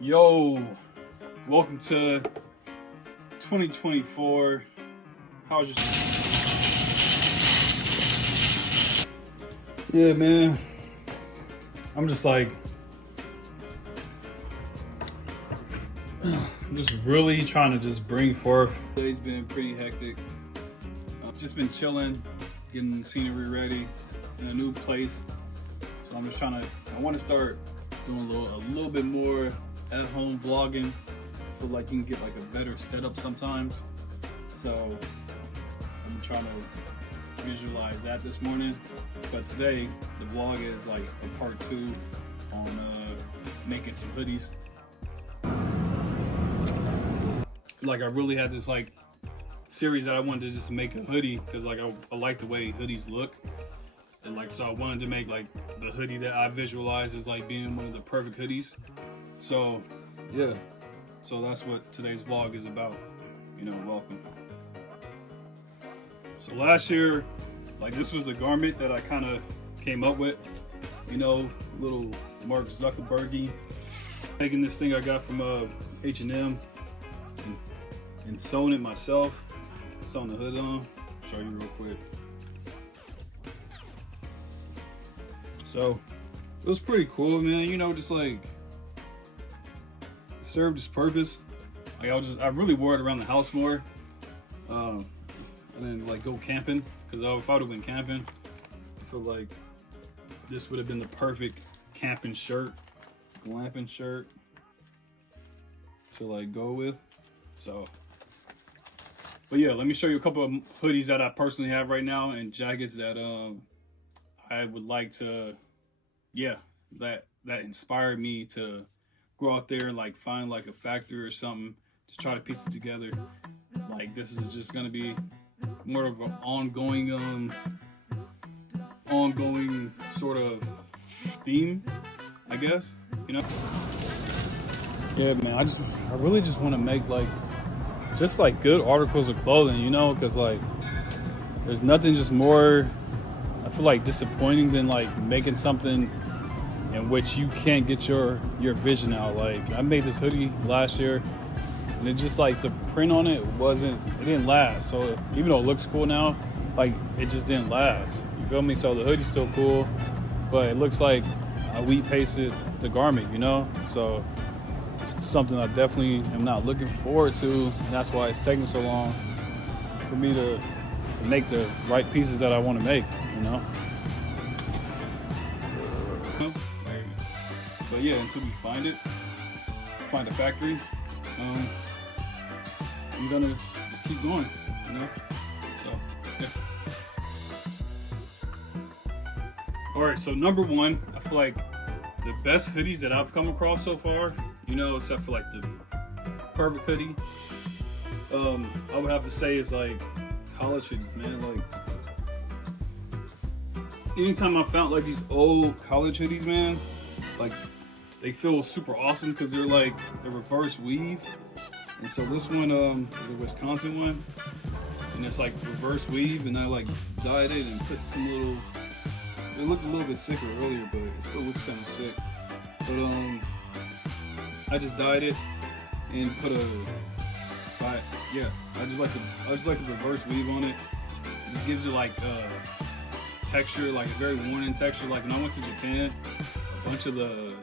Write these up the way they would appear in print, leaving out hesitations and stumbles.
Yo, welcome to 2024. How's your... Yeah, man. I'm just like... just really trying to just bring forth. Today's been pretty hectic. Just been chilling, getting the scenery ready in a new place. So I'm just trying to... I want to start doing a little bit more at home vlogging. I feel like you can get like a better setup sometimes. So I'm trying to visualize that this morning. But today the vlog is like a part 2 on making some hoodies. Like I really had this like series that I wanted to just make a hoodie because like I like the way hoodies look. And like, so I wanted to make like the hoodie that I visualize as like being one of the perfect hoodies. So yeah, so that's what today's vlog is about. You know, welcome. So last year, like this was the garment that I kind of came up with. You know, little Mark Zuckerbergy. Taking this thing I got from H&M and sewing it myself. Sewing the hood on. Show you real quick. So it was pretty cool, man. You know, just like served its purpose. Like I really wore it around the house more. And then like go camping, because if I would have been camping, I feel like this would have been the perfect camping shirt, glamping shirt to like go with. So, but yeah, let me show you a couple of hoodies that I personally have right now and jackets that I would like to, yeah, that inspired me to go out there and like find like a factory or something to try to piece it together. Like this is just gonna be more of an ongoing sort of theme, I guess, you know? Yeah, man, I really just want to make like just like good articles of clothing, you know, because like there's nothing just more, I feel like, disappointing than like making something in which you can't get your vision out. Like I made this hoodie last year and it just like the print on it didn't last. So even though it looks cool now, like it just didn't last. You feel me? So the hoodie's still cool, but it looks like I wheat pasted the garment, you know? So it's something I definitely am not looking forward to, and that's why it's taking so long for me to make the right pieces that I want to make, you know? But yeah, until we find a factory, I'm gonna just keep going, you know? So, yeah. All right, so number 1, I feel like the best hoodies that I've come across so far, you know, except for like the perfect hoodie, I would have to say is like college hoodies, man. Like anytime I found like these old college hoodies, man, like they feel super awesome because they're like the reverse weave. And so this one is a Wisconsin one, and it's like reverse weave, and I like dyed it and put some little, it looked a little bit sicker earlier, but it still looks kind of sick. But I just dyed it and put I just like the reverse weave on it. It just gives it like texture, like a very worn-in texture. Like when I went to Japan, a bunch of the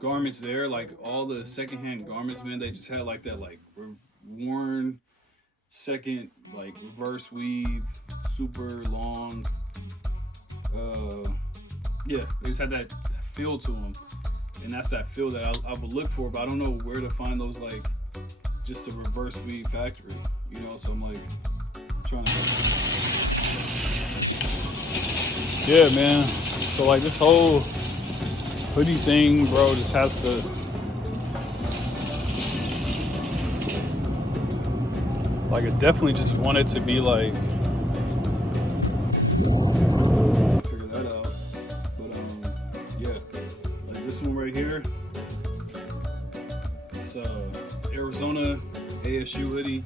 garments there, like all the secondhand garments, man, they just had like that like worn second like reverse weave, super long. Yeah, they just had that feel to them, and that's that feel that I would look for, but I don't know where to find those, like just a reverse weave factory, you know. So I'm like trying to. Yeah, man. So like this whole hoodie thing, bro, just has to like, I definitely just want it to be like, figure that out. But yeah, like this one right here, it's Arizona ASU hoodie.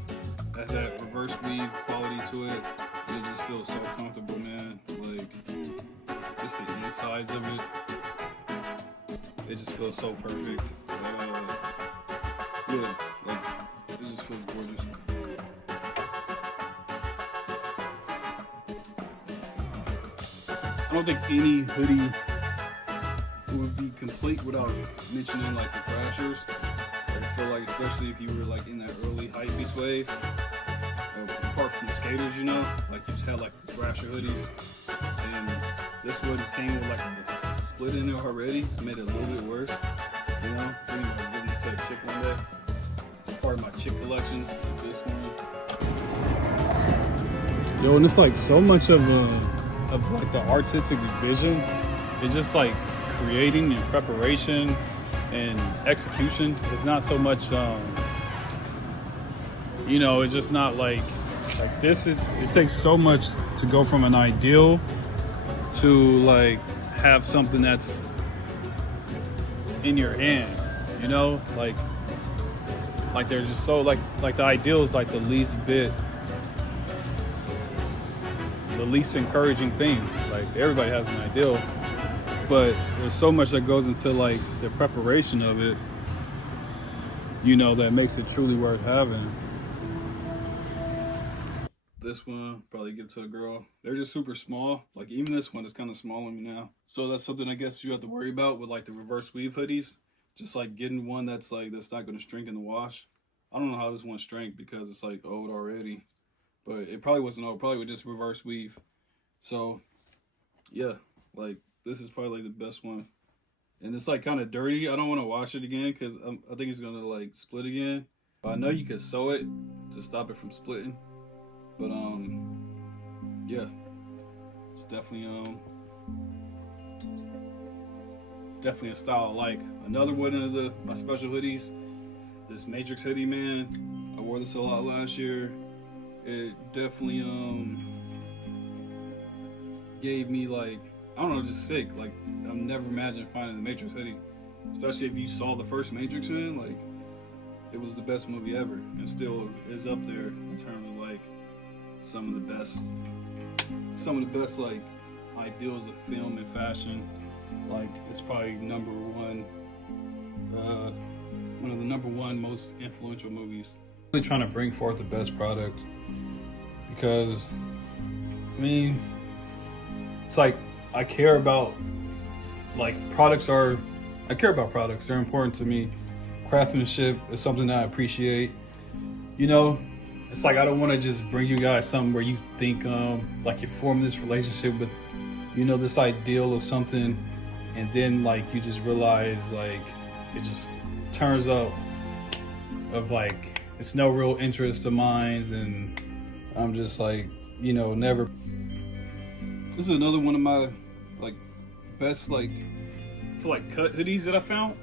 Has that reverse weave quality to it. It just feels so comfortable, man. Like just the insides of it. It just feels so perfect. Yeah, like it just feels gorgeous. I don't think any hoodie would be complete without mentioning like the thrashers. Like, I feel like especially if you were like in that early hypebeast wave, apart from the skaters, you know, like you just had like the thrasher hoodies, and this one came with like a split in there already. It made it a little bit worse, you know. I'm gonna give this to a chick one day. It's part of my chick collections, like this one. Yo, and it's like so much of like the artistic vision. It's just like creating and preparation and execution. It's not so much, you know, it's just not like this. It takes so much to go from an ideal to like have something that's in your hand, you know, like they're just so like the ideal is like the least encouraging thing. Like everybody has an ideal, but there's so much that goes into like the preparation of it, you know, that makes it truly worth having. This one, probably give to a girl. They're just super small. Like even this one is kind of small on me now. So that's something I guess you have to worry about with like the reverse weave hoodies. Just like getting one that's not going to shrink in the wash. I don't know how this one shrank because it's like old already. But it probably wasn't old. Probably would just reverse weave. So yeah, like this is probably like the best one. And it's like kind of dirty. I don't want to wash it again because I think it's going to like split again. But I know you can sew it to stop it from splitting. But yeah, it's definitely a style I like. Another one of my special hoodies, this Matrix hoodie, man. I wore this a lot last year. It definitely gave me like, I don't know, just sick. Like I've never imagined finding the Matrix hoodie, especially if you saw the first Matrix, man. Like it was the best movie ever, and still is up there in terms of like some of the best like ideals of film and fashion. Like it's probably one of the number one most influential movies. Really trying to bring forth the best product because I mean it's like I care about products. They're important to me. Craftsmanship is something that I appreciate, you know. It's like I don't want to just bring you guys something where you think like you form this relationship with, you know, this ideal of something, and then like you just realize like it just turns out of like it's no real interest of mine, and I'm just like, you know, never. This is another one of my like best like for like cut hoodies that I found.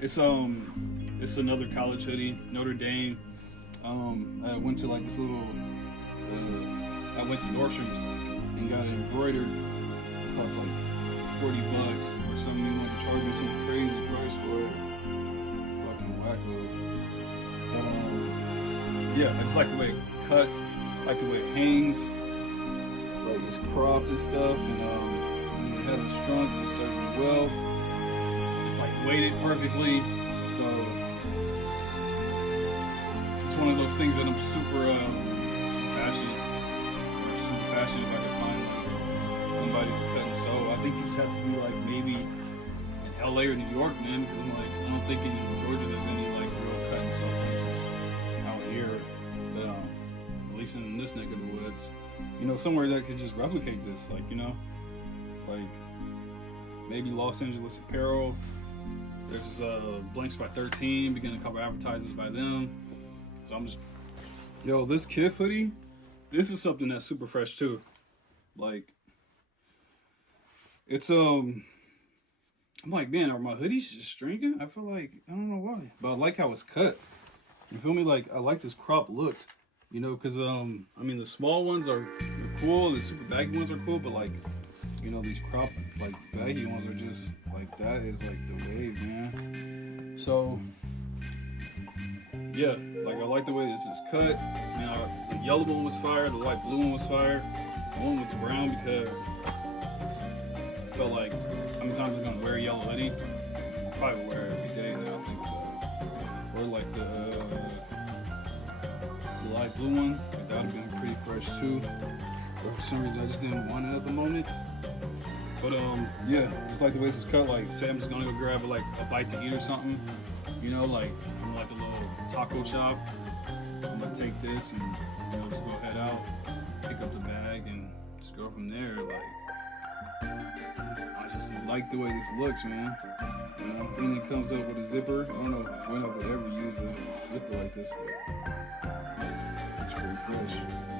It's another college hoodie, Notre Dame. I went to like this little, I went to Nordstrom's and got it embroidered. It cost like $40 or something. They wanted to charge me some crazy price for it. Fucking wacko. Yeah, I just like the way it cuts, like the way it hangs, like it's cropped and stuff, and it hasn't shrunk, it's serving well. It's like weighted perfectly, so. One of those things that I'm super passionate if I could find somebody to cut and sew. I think you just have to be like maybe in LA or New York, man, because I'm like, I don't think in Georgia there's any like real cut and sew places out here that at least in this neck of the woods, you know, somewhere that could just replicate this, like, you know, like maybe Los Angeles Apparel. There's Blanks by 13, beginning a couple advertisements by them. So I'm just, yo, this Kith hoodie, this is something that's super fresh too. Like, it's, I'm like, man, are my hoodies just shrinking? I feel like, I don't know why, but I like how it's cut. You feel me? Like, I like this crop look, you know, because, I mean, the small ones are cool, the super baggy ones are cool, but like, you know, these crop, like, baggy ones are just, like, that is like the wave, man. So, yeah, like I like the way this is cut. Now, the yellow one was fire, the light blue one was fire. I went with the brown because I felt like how many times I'm gonna wear a yellow hoodie? I'll probably wear it every day now, I think. sandwich too. But for some reason I just didn't want it at the moment. But yeah, just like the way this is cut, like say I'm just gonna go grab like a bite to eat or something, you know, like from like a little taco shop. I'm gonna take this and just go head out, pick up the bag and just go from there. Like I just like the way this looks, man. You know, I think it comes up with a zipper. I don't know when I would ever use a zipper like this, but it's pretty fresh.